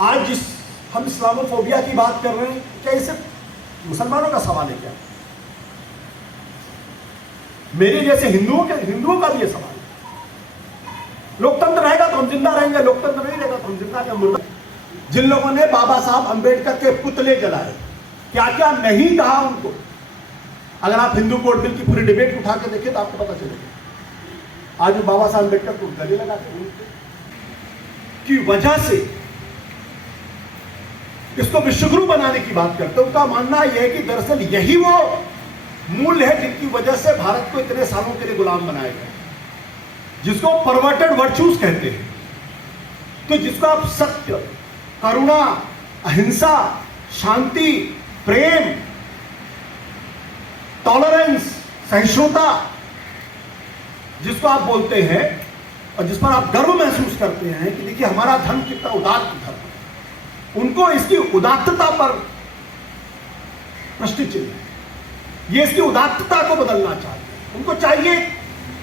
आज जिस हम इस्लामोफोबिया की बात कर रहे हैं, क्या इसे मुसलमानों का सवाल है? क्या मेरे जैसे हिंदुओं का भी ये सवाल है। लोकतंत्र रहेगा तो हम जिंदा रहेंगे, लोकतंत्र नहीं रहेगा तो हम जिंदा क्या मुर्दा। जिन लोगों ने बाबा साहब अंबेडकर के पुतले जलाए, क्या क्या नहीं कहा उनको। अगर आप हिंदू कोड बिल की पूरी डिबेट उठा के देखें तो आपको पता चलेगा। आज बाबा साहब अंबेडकर को गले लगाते हैं की वजह से इसको विश्वगुरु बनाने की बात करते हैं। उनका मानना यह है कि दरअसल यही वो मूल है जिनकी वजह से भारत को इतने सालों के लिए गुलाम बनाया गया, जिसको परवर्टेड वर्च्यूज कहते हैं। तो जिसको आप सत्य, करुणा, अहिंसा, शांति, प्रेम, टॉलरेंस, सहिष्णुता जिसको आप बोलते हैं और जिस पर आप गर्व महसूस करते हैं कि देखिए हमारा धर्म कितना उदात्त धर्म है, उनको इसकी उदात्तता पर प्रश्न चिन्ह है। ये इसकी उदात्तता को बदलना चाहते हैं। उनको चाहिए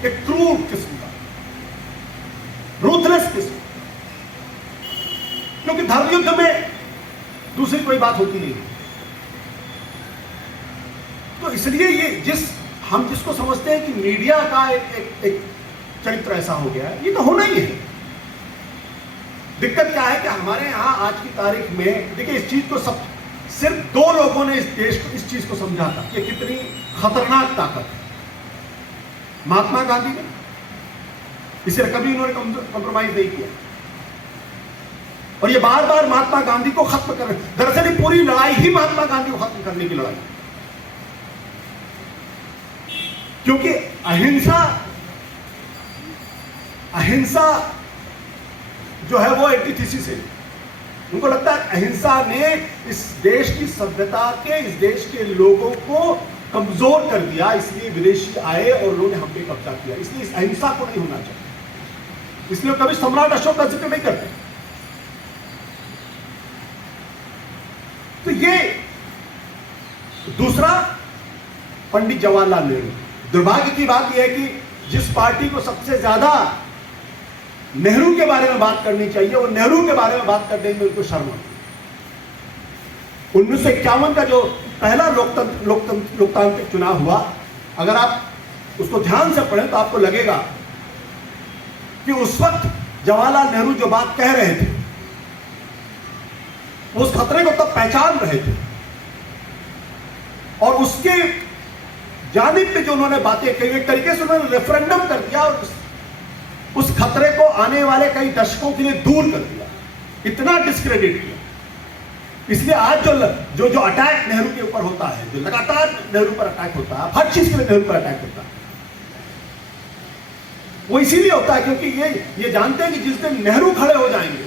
एक क्रूर किस्म का, रूथलेस किस्म, क्योंकि धर्म युद्ध में दूसरी कोई बात होती नहीं। तो इसलिए ये हम जिसको समझते हैं कि मीडिया का एक चरित्र ऐसा हो गया है, ये तो होना ही है। दिक्कत क्या है कि हमारे यहां आज की तारीख में देखिए इस चीज को सिर्फ दो लोगों ने इस देश को इस चीज को समझा था कि कितनी खतरनाक ताकत है। महात्मा गांधी ने, इसे कभी उन्होंने कॉम्प्रोमाइज नहीं किया और ये बार बार महात्मा गांधी को खत्म कर, दरअसल ये पूरी लड़ाई ही महात्मा गांधी को खत्म करने की लड़ाई, क्योंकि अहिंसा जो है वो एंटीथेसिस है। उनको लगता है अहिंसा ने इस देश की सभ्यता के, इस देश के लोगों को कमजोर कर दिया, इसलिए विदेशी आए और उन्होंने हम पे कब्जा किया। इसलिए इस अहिंसा को नहीं होना चाहिए, इसलिए कभी सम्राट अशोक का जिक्र नहीं करते। तो ये दूसरा, पंडित जवाहरलाल नेहरू। दुर्भाग्य की बात यह है कि जिस पार्टी को सबसे ज्यादा नेहरू के बारे में बात करनी चाहिए और नेहरू के बारे में बात करने में उनको शर्म आती है। 1951 का जो पहला लोकतांत्रिक चुनाव हुआ, अगर आप उसको ध्यान से पढ़ें तो आपको लगेगा कि उस वक्त जवाहरलाल नेहरू जो बात कह रहे थे, उस खतरे को तब पहचान रहे थे और उसके जानिब पे जो उन्होंने बातें कही, एक तरीके से उन्होंने रेफरेंडम कर दिया और उस खतरे को आने वाले कई दशकों के लिए दूर कर दिया, इतना डिस्क्रेडिट किया। इसलिए आज जो अटैक नेहरू के ऊपर होता है, जो लगातार नेहरू पर अटैक होता है, हर चीज के लिए नेहरू पर अटैक होता है, वो इसीलिए होता है क्योंकि ये जानते हैं कि जिस दिन नेहरू खड़े हो जाएंगे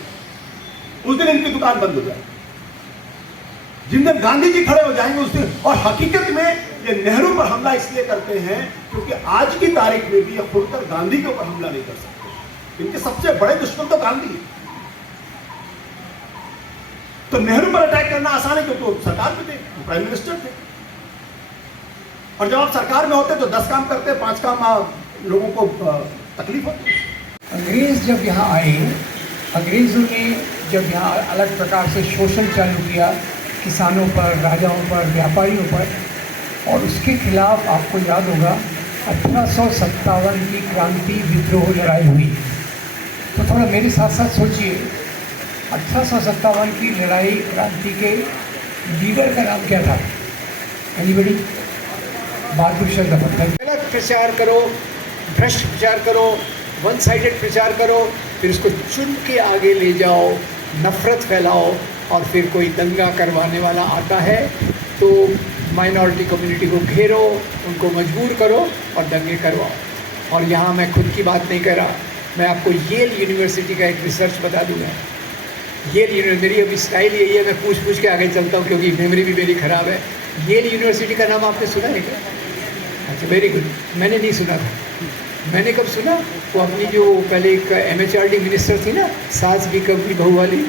उस दिन इनकी दुकान बंद हो जाएगी। जिन दिन गांधी जी खड़े हो जाएंगे उस दिन, और हकीकत में ये नेहरू पर हमला इसलिए करते हैं क्योंकि आज की तारीख में भी ये खुलकर गांधी के ऊपर हमला नहीं कर सकते। इनके सबसे बड़े दुश्मन तो गांधी है। तो नेहरू पर अटैक करना आसान है क्योंकि वो सरकार में थे, प्राइम मिनिस्टर थे, और जब आप सरकार में होते तो 10 काम करते, 5 काम लोगों को तकलीफ होती। अंग्रेज जब यहाँ आए, अंग्रेजों ने जब यहाँ अलग प्रकार से शोषण चालू किया किसानों पर, राजाओं पर, व्यापारियों पर, और उसके खिलाफ आपको याद होगा 1857 की क्रांति विद्रोह लड़ाई हुई। तो थोड़ा मेरे साथ साथ सोचिए, 1857 की लड़ाई क्रांति के लीडर का नाम क्या था? एनीबडी? बहादुर शाह जफर। गलत प्रचार करो, भ्रष्ट प्रचार करो, वन साइडेड प्रचार करो, फिर उसको चुन के आगे ले जाओ, नफरत फैलाओ, और फिर कोई दंगा करवाने वाला आता है तो माइनॉरिटी कम्युनिटी को घेरो, उनको मजबूर करो और दंगे करवाओ। और यहाँ मैं खुद की बात नहीं कर रहा, मैं आपको येल यूनिवर्सिटी का एक रिसर्च बता दूँगा। येल यूनिवर्सिटी, मेरी अभी स्टाइल यही है, मैं पूछ के आगे चलता हूँ क्योंकि मेमोरी भी मेरी ख़राब है। येल यूनिवर्सिटी का नाम आपने सुना है क्या? अच्छा, वेरी गुड। मैंने नहीं सुना था। मैंने कब सुना? वो अपनी जो पहले एक MHRD मिनिस्टर थी ना, सास भी कभी बहू वाली।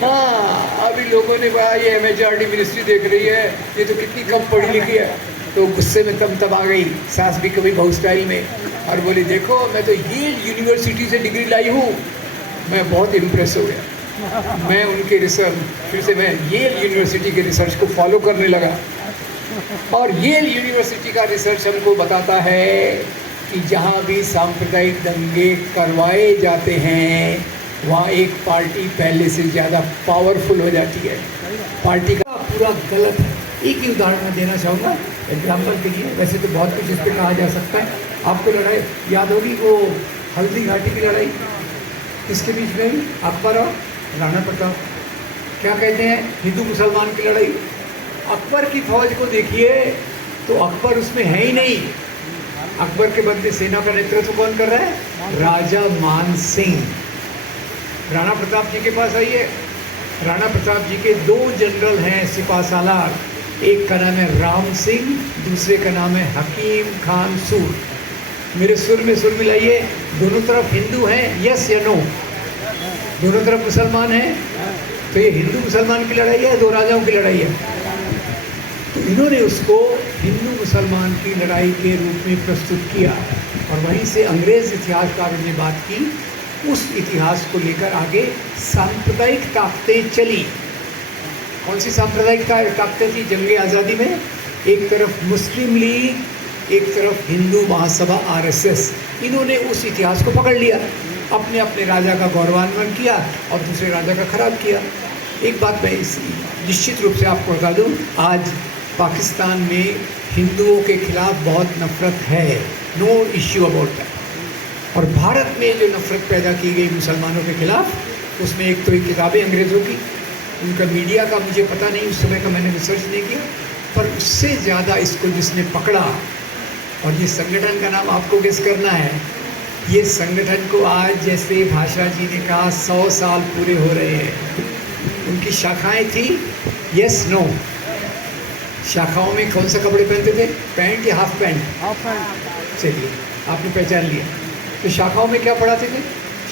हाँ, अभी लोगों ने कहा ये MHRD मिनिस्ट्री देख रही है, ये तो कितनी कम पढ़ी लिखी है। तो गुस्से में तब आ गई सास भी कभी बहू स्टाइल में, और बोली देखो मैं तो येल यूनिवर्सिटी से डिग्री लाई हूँ। मैं बहुत इम्प्रेस हो गया। मैं उनके रिसर्च, फिर से मैं येल यूनिवर्सिटी के रिसर्च को फॉलो करने लगा, और येल यूनिवर्सिटी का रिसर्च हमको बताता है कि जहाँ भी सांप्रदायिक दंगे करवाए जाते हैं वहाँ एक पार्टी पहले से ज़्यादा पावरफुल हो जाती है। पार्टी का पूरा गलत है। एक ही उदाहरण मैं देना चाहूँगा एग्जाम्पल के लिए, वैसे तो बहुत कुछ इस पर कहा जा सकता है। आपको लड़ाई याद होगी, वो हल्दी घाटी की लड़ाई, इसके बीच में ही अकबर और राणा प्रताप, क्या कहते हैं, हिंदू मुसलमान की लड़ाई। अकबर की फौज को देखिए तो अकबर उसमें है ही नहीं। अकबर के बदले सेना का नेतृत्व कौन कर रहा है? राजा मान सिंह। राणा प्रताप जी के पास आइए, राणा प्रताप जी के 2 जनरल हैं सिपा सालार, एक का नाम है राम सिंह, दूसरे का नाम है हकीम खान सूर। मेरे सुर में सुर मिलाइए, दोनों तरफ हिंदू हैं, यस या नो? दोनों तरफ मुसलमान हैं, तो ये हिंदू मुसलमान की लड़ाई है, 2 राजाओं की लड़ाई है। तो इन्होंने उसको हिंदू मुसलमान की लड़ाई के रूप में प्रस्तुत किया, और वहीं से अंग्रेज़ इतिहासकारों ने बात की, उस इतिहास को लेकर आगे सांप्रदायिक ताकतें चली। कौन सी सांप्रदायिक ताकतें थी जंग आज़ादी में? एक तरफ मुस्लिम लीग, एक तरफ हिंदू महासभा आरएसएस। इन्होंने उस इतिहास को पकड़ लिया, अपने अपने राजा का गौरवान्वन किया और दूसरे राजा का खराब किया। एक बात मैं निश्चित रूप से आपको बता दूं, आज पाकिस्तान में हिंदुओं के खिलाफ बहुत नफरत है, नो इश्यू अबाउट दैट। और भारत में जो नफरत पैदा की गई मुसलमानों के खिलाफ, उसमें एक तो किताबें अंग्रेज़ों की, उनका मीडिया का मुझे पता नहीं, उस समय का मैंने रिसर्च नहीं किया, पर उससे ज़्यादा इसको जिसने पकड़ा, और ये संगठन का नाम आपको गेस करना है। ये संगठन को आज, जैसे भाषा जी ने कहा, 100 साल पूरे हो रहे हैं। उनकी शाखाएं थी यस नो। शाखाओं में कौन सा कपड़े पहनते थे? पैंट या हाफ पैंट? Half pant. चलिए, आपने पहचान लिया। तो शाखाओं में क्या पढ़ाते थे?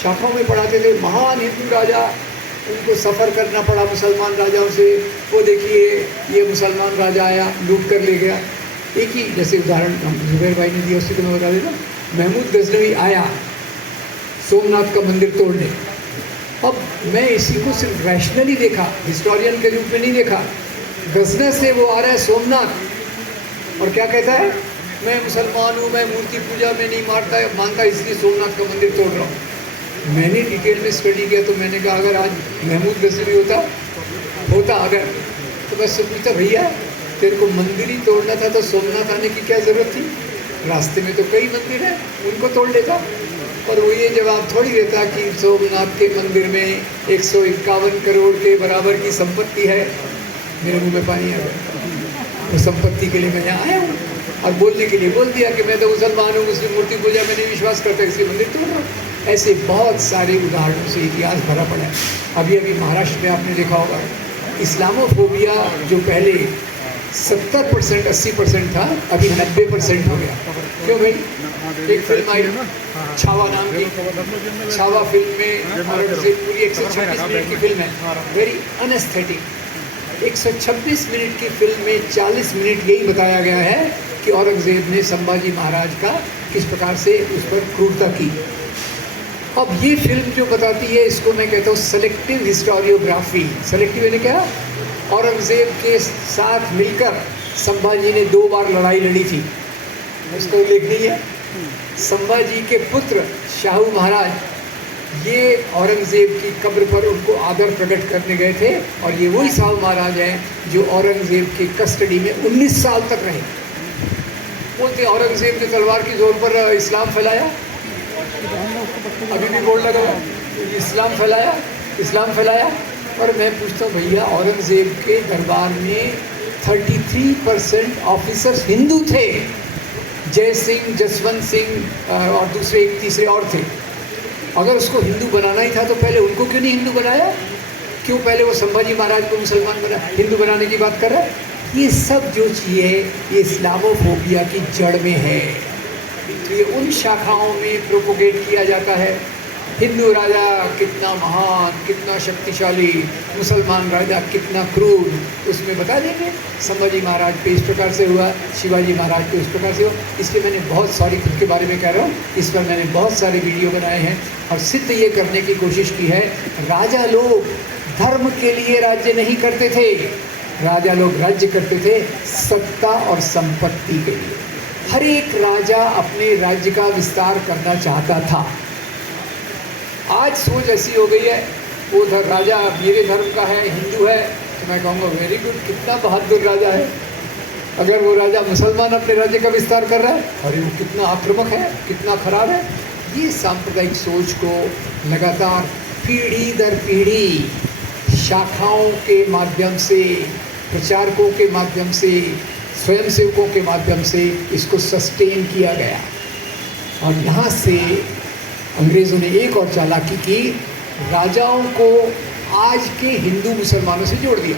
शाखाओं में पढ़ाते थे महान हिंदू राजा, उनको सफ़र करना पड़ा मुसलमान राजाओं से। वो देखिए, ये मुसलमान राजा आया, लूट कर ले गया। एक ही जैसे उदाहरण जुबैर भाई ने दिया, उससे तो मैं बता देता। महमूद गजनवी आया सोमनाथ का मंदिर तोड़ने। अब मैं इसी को सिर्फ रैशनली देखा, हिस्टोरियन के रूप में नहीं देखा। गजनवी से वो आ रहा है सोमनाथ, और क्या कहता है? मैं मुसलमान हूँ, मैं मूर्ति पूजा में नहीं मानता, इसलिए सोमनाथ का मंदिर तोड़ रहा हूँ। मैंने डिटेल में स्टडी किया, तो मैंने कहा अगर आज महमूद गजनवी होता अगर, तो मैं पूछता, भैया तेरे को मंदिर ही तोड़ना था तो सोमनाथ आने की क्या ज़रूरत थी? रास्ते में तो कई मंदिर हैं, उनको तोड़ लेता। पर वो ये जवाब थोड़ी देता कि सोमनाथ के मंदिर में 151 करोड़ के बराबर की संपत्ति है। मेरे मुंह में पानी आ गया। वो संपत्ति के लिए मैं यहाँ आया हूँ, और बोलने के लिए बोल दिया कि मैं तो मुसलमान हूँ, मुस्लिम मूर्ति पूजा में नहीं विश्वास करता, इसलिए मंदिर तोड़ रहा हूँ। ऐसे बहुत सारे उदाहरणों से इतिहास भरा पड़ा है। अभी महाराष्ट्र में आपने देखा होगा, इस्लामोफोबिया जो पहले 70% 80% था, अभी 90% हो गया। क्यों भाई? एक फिल्म आई छावा नाम की, छावा फिल्म में औरंगजेब, पूरी 126 मिनट की फिल्म है, वेरी अनएस्थेटिक। 126 मिनट की फिल्म में 40 मिनट यही बताया गया है कि औरंगजेब ने संभाजी महाराज का किस प्रकार से उस पर क्रूरता की। अब ये फिल्म जो बताती है, इसको मैं कहता हूँ सेलेक्टिव हिस्टोरियोग्राफी। सेलेक्टिव यानी क्या? औरंगजेब के साथ मिलकर संभाजी ने 2 बार लड़ाई लड़ी थी, उसको उल्लेख नहीं है। संभाजी के पुत्र शाहू महाराज, ये औरंगजेब की कब्र पर उनको आदर प्रकट करने गए थे, और ये वही शाहू महाराज हैं जो औरंगजेब की कस्टडी में 19 साल तक रहे। बोलते औरंगजेब ने तलवार की जोर पर इस्लाम फैलाया, अभी भी बोर्ड लगा हुआ, इस्लाम फैलाया। और मैं पूछता हूँ, भैया औरंगजेब के दरबार में 33% ऑफिसर्स हिंदू थे, जय सिंह, जसवंत सिंह और दूसरे एक तीसरे और थे। अगर उसको हिंदू बनाना ही था तो पहले उनको क्यों नहीं हिंदू बनाया? क्यों पहले वो संभाजी महाराज को मुसलमान बना, हिंदू बनाने की बात कर रहा है? ये सब जो चीज़ है, ये इस्लामोफोबिया की जड़ में है। तो ये उन शाखाओं में प्रोपोगेट किया जाता है हिंदू राजा कितना महान, कितना शक्तिशाली, मुसलमान राजा कितना क्रूर, उसमें बता देंगे संभाजी महाराज पे इस प्रकार से हुआ, शिवाजी महाराज पे इस प्रकार से हुआ। इसलिए मैंने बहुत सारी, खुद के बारे में कह रहा हूँ, इस पर मैंने बहुत सारे वीडियो बनाए हैं और सिद्ध ये करने की कोशिश की है, राजा लोग धर्म के लिए राज्य नहीं करते थे, राजा लोग राज्य करते थे सत्ता और संपत्ति के लिए। हर एक राजा अपने राज्य का विस्तार करना चाहता था। आज सोच ऐसी हो गई है, वो राजा मेरे धर्म का है, हिंदू है, तो मैं कहूँगा वेरी गुड, कितना बहादुर राजा है। अगर वो राजा मुसलमान अपने राज्य का विस्तार कर रहा है, अरे वो कितना आक्रामक है, कितना खराब है। ये सांप्रदायिक सोच को लगातार पीढ़ी दर पीढ़ी शाखाओं के माध्यम से, प्रचारकों के माध्यम से, स्वयंसेवकों के माध्यम से इसको सस्टेन किया गया। और यहाँ से अंग्रेज़ों ने एक और चालाकी की, राजाओं को आज के हिंदू मुसलमानों से जोड़ दिया।